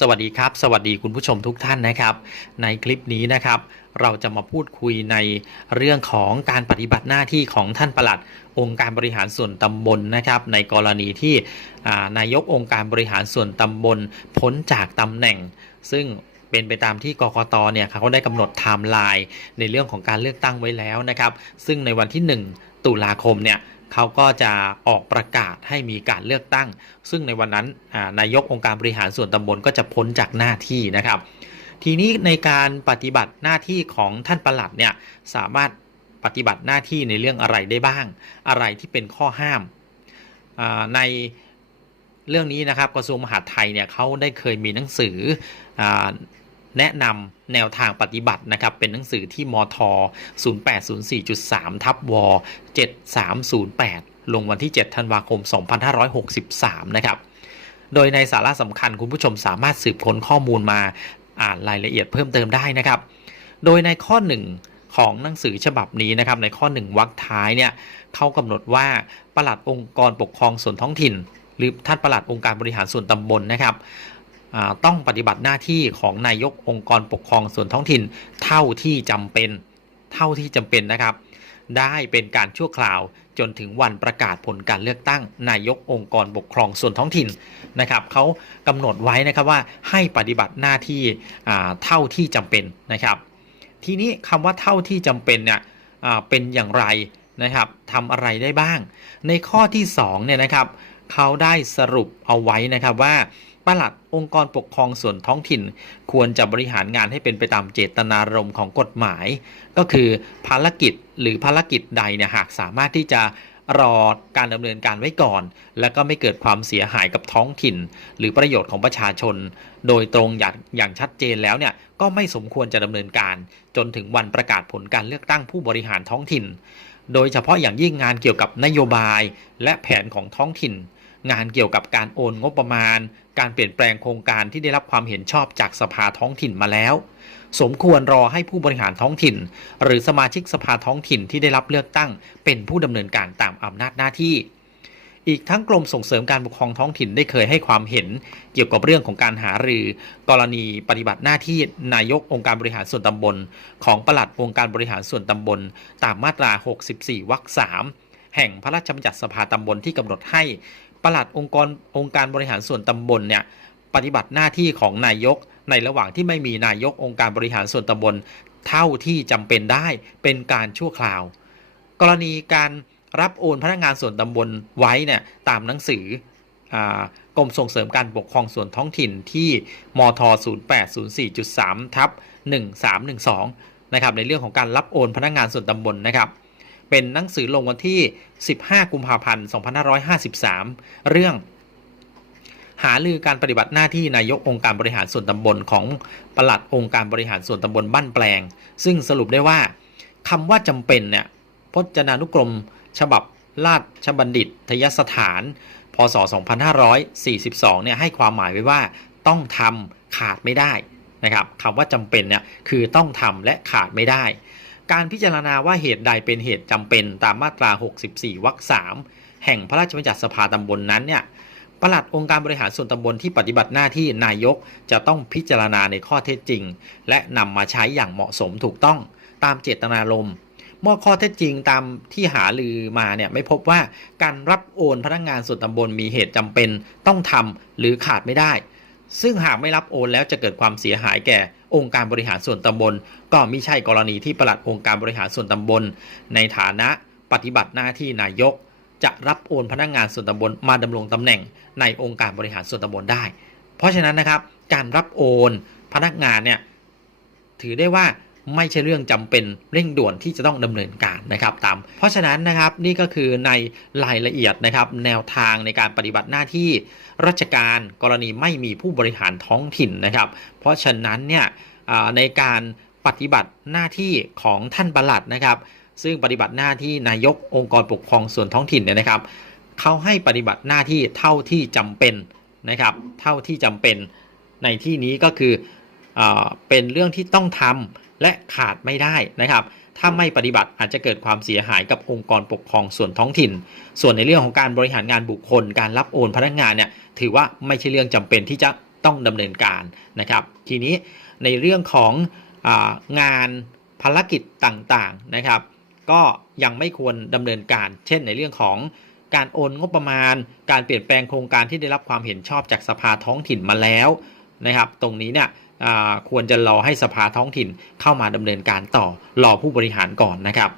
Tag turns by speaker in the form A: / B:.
A: สวัสดีครับ สวัสดีคุณผู้ชมทุกท่านนะครับ ในคลิปนี้นะครับ เราจะมาพูดคุยในเรื่องของการปฏิบัติหน้าที่ของท่านประหลัด องค์การบริหารส่วนตำบลนะครับ ในกรณีที่อ่านายกองค์การบริหารส่วนตำบลพ้นจากตำแหน่ง ซึ่งเป็นไปตามที่กกตเนี่ยเขาได้กำหนดไทม์ไลน์ในเรื่องของการเลือกตั้งไว้แล้วนะครับ ซึ่งในวันที่ 1 ตุลาคมเนี่ย เขาก็จะออกประกาศให้มีการเลือกตั้ง ซึ่งในวันนั้นนายกองค์การบริหารส่วนตำบลก็จะพ้นจากหน้าที่นะครับ ทีนี้ในการปฏิบัติหน้าที่ของท่านประหลัดเนี่ยสามารถปฏิบัติหน้าที่ในเรื่องอะไรได้บ้าง อะไรที่เป็นข้อห้ามในเรื่องนี้นะครับกระทรวงมหาดไทยเนี่ยเขาได้เคยมีหนังสืออ แนะนำแนวทางปฏิบัตินะครับ เป็นหนังสือที่มท 0804.3 ทับว 7308 ลงวันที่ 7 ธันวาคม 2563 นะครับ โดยในสาระสำคัญคุณผู้ชมสามารถสืบค้นข้อมูลมาอ่านรายละเอียดเพิ่มเติมได้นะครับ โดยในข้อ 1 ของหนังสือฉบับนี้นะครับ ในข้อ 1วรรคท้ายเนี่ยเขากำหนดว่าปลัดองค์กรปกครองส่วนท้องถิ่น หรือท่านปลัดองค์การบริหารส่วนตำบลนะครับ ต้องปฏิบัติหน้าที่ของนายกองค์กรปกครองส่วนท้องถิ่น เท่าที่จำเป็น เท่าที่จำเป็นนะครับ ได้เป็นการชั่วคราวจนถึงวันประกาศผลการเลือกตั้ง นายกองค์กรปกครองส่วนท้องถิ่นนะครับเขากำหนดไว้นะครับว่าให้ปฏิบัติหน้าที่เท่าที่จำเป็นนะครับ ทีนี้คำว่าเท่าที่จำเป็นเนี่ยเป็นอย่างไรนะครับทำอะไรได้บ้าง ในข้อที่2เนี่ยนะครับเขาได้สรุปเอาไว้นะครับว่า ปลัดองค์กรปกครองส่วนท้องถิ่น ควรจะบริหารงานให้เป็นไปตามเจตนารมณ์ของกฎหมาย ก็คือภารกิจหรือภารกิจใดเนี่ยหากสามารถที่จะรอการดำเนินการไว้ก่อน แล้วก็ไม่เกิดความเสียหายกับท้องถิ่น หรือประโยชน์ของประชาชน โดยตรงอย่างอย่างชัดเจนแล้วเนี่ยก็ไม่สมควรจะดำเนินการ จนถึงวันประกาศผลการเลือกตั้งผู้บริหารท้องถิ่น โดยเฉพาะอย่างยิ่งงานเกี่ยวกับนโยบายและแผนของท้องถิ่น งานเกี่ยวกับการโอนงบประมาณ การเปลี่ยนแปลงโครงการที่ได้รับความเห็นชอบจากสภาท้องถิ่นมาแล้ว สมควรรอให้ผู้บริหารท้องถิ่น หรือสมาชิกสภาท้องถิ่นที่ได้รับเลือกตั้ง เป็นผู้ดำเนินการตามอำนาจหน้าที่อีกทั้งกรมส่งเสริมการปกครองท้องถิ่นได้เคยให้ความเห็น เกี่ยวกับเรื่องของการหารือ กรณีปฏิบัติหน้าที่นายกองค์การบริหารส่วนตำบล ของปลัดองค์การบริหารส่วนตำบล ตามมาตรา 64 วรรค 3 แห่งพระราชบัญญัติสภาตำบลที่กำหนดให้ ปลัดองค์กรองค์การบริหารส่วนตำบลเนี่ยปฏิบัติหน้าที่ของนายก ในระหว่างที่ไม่มีนายกองค์การบริหารส่วนตำบล เท่าที่จำเป็นได้เป็นการชั่วคราว กรณีการรับโอนพนักงานส่วนตำบลไว้เนี่ยตามหนังสืออกรมส่งเสริมการปกครองส่วนท้องถิ่นที่มท 0804.3ทับ1312 นะครับในเรื่องของการรับโอนพนักงานส่วนตำบลนะครับ เป็นหนังสือลงวันที่ 15 กุมภาพันธ์ 2553 เรื่อง หาลือการปฏิบัติหน้าที่นายกองค์การบริหารส่วนตำบลของปลัดองค์การบริหารส่วนตำบลบ้านแปลง ซึ่งสรุปได้ว่าคำว่าจำเป็นเนี่ยพจนานุกรม ฉบับราชบัณฑิตทยสถาน พศ 2542 เนี่ยให้ความหมายไว้ว่าต้องทำขาดไม่ได้นะครับคำว่าจำเป็นเนี่ยคือต้องทำและขาดไม่ได้ การพิจารณาว่าเหตุใดเป็นเหตุจำเป็นตามมาตรา 64วรรค3แห่งพระราชบัญญัติสภาตำบลนนั้นเนี่ยปลัดองค์การบริหารส่วนตำบลที่ปฏิบัติหน้าที่นายกจะต้องพิจารณาในข้อเท็จจริง และนำมาใช้อย่างเหมาะสมถูกต้องตามเจตนารมณ์เมื่อข้อเท็จจริงตามที่หาลือมาเนี่ยไม่พบว่าการรับโอนพนักงานส่วนตำบลมีเหตุจำเป็นต้องทำหรือขาดไม่ได้ ซึ่งหากไม่รับโอนแล้วจะเกิดความเสียหายแก่องค์การบริหารส่วนตำบล ก็ไม่ใช่กรณีที่ปลัดองค์การบริหารส่วนตำบล ในฐานะปฏิบัติหน้าที่นายก จะรับโอนพนักงานส่วนตำบลมาดำรงตำแหน่งในองค์การบริหารส่วนตำบลได้ เพราะฉะนั้นนะครับ การรับโอนพนักงานเนี่ยถือได้ว่า ไม่ใช่เรื่องจำเป็นเร่งด่วนที่จะต้องดำเนินการนะครับตาม เพราะฉะนั้นนะครับนี่ก็คือในรายละเอียดนะครับแนวทางในการปฏิบัติหน้าที่ราชการกรณีไม่มีผู้บริหารท้องถิ่นนะครับ เพราะฉะนั้นเนี่ยในการปฏิบัติหน้าที่ของท่านปลัดนะครับ ซึ่งปฏิบัติหน้าที่นายกองค์กรปกครองส่วนท้องถิ่นเนี่ยนะครับเขาให้ปฏิบัติหน้าที่เท่าที่จำเป็นนะครับ เท่าที่จำเป็นในที่นี้ก็คืออเป็นเรื่องที่ต้องทำ และขาดไม่ได้นะครับ ถ้าไม่ปฏิบัติอาจจะเกิดความเสียหายกับองค์กรปกครองส่วนท้องถิ่น ส่วนในเรื่องของการบริหารงานบุคคล การรับโอนพนักงานเนี่ยถือว่าไม่ใช่เรื่องจำเป็นที่จะต้องดำเนินการนะครับ ทีนี้ในเรื่องขององานภารกิจต่างๆนะครับ ก็ยังไม่ควรดำเนินการ เช่น ในเรื่องของการโอนงบประมาณ การเปลี่ยนแปลงโครงการที่ได้รับความเห็นชอบจากสภาท้องถิ่นมาแล้วนะครับ ตรงนี้เนี่ย ควรจะรอให้สภาท้องถิ่นเข้ามาดำเนินการต่อรอผู้บริหารก่อนนะครับ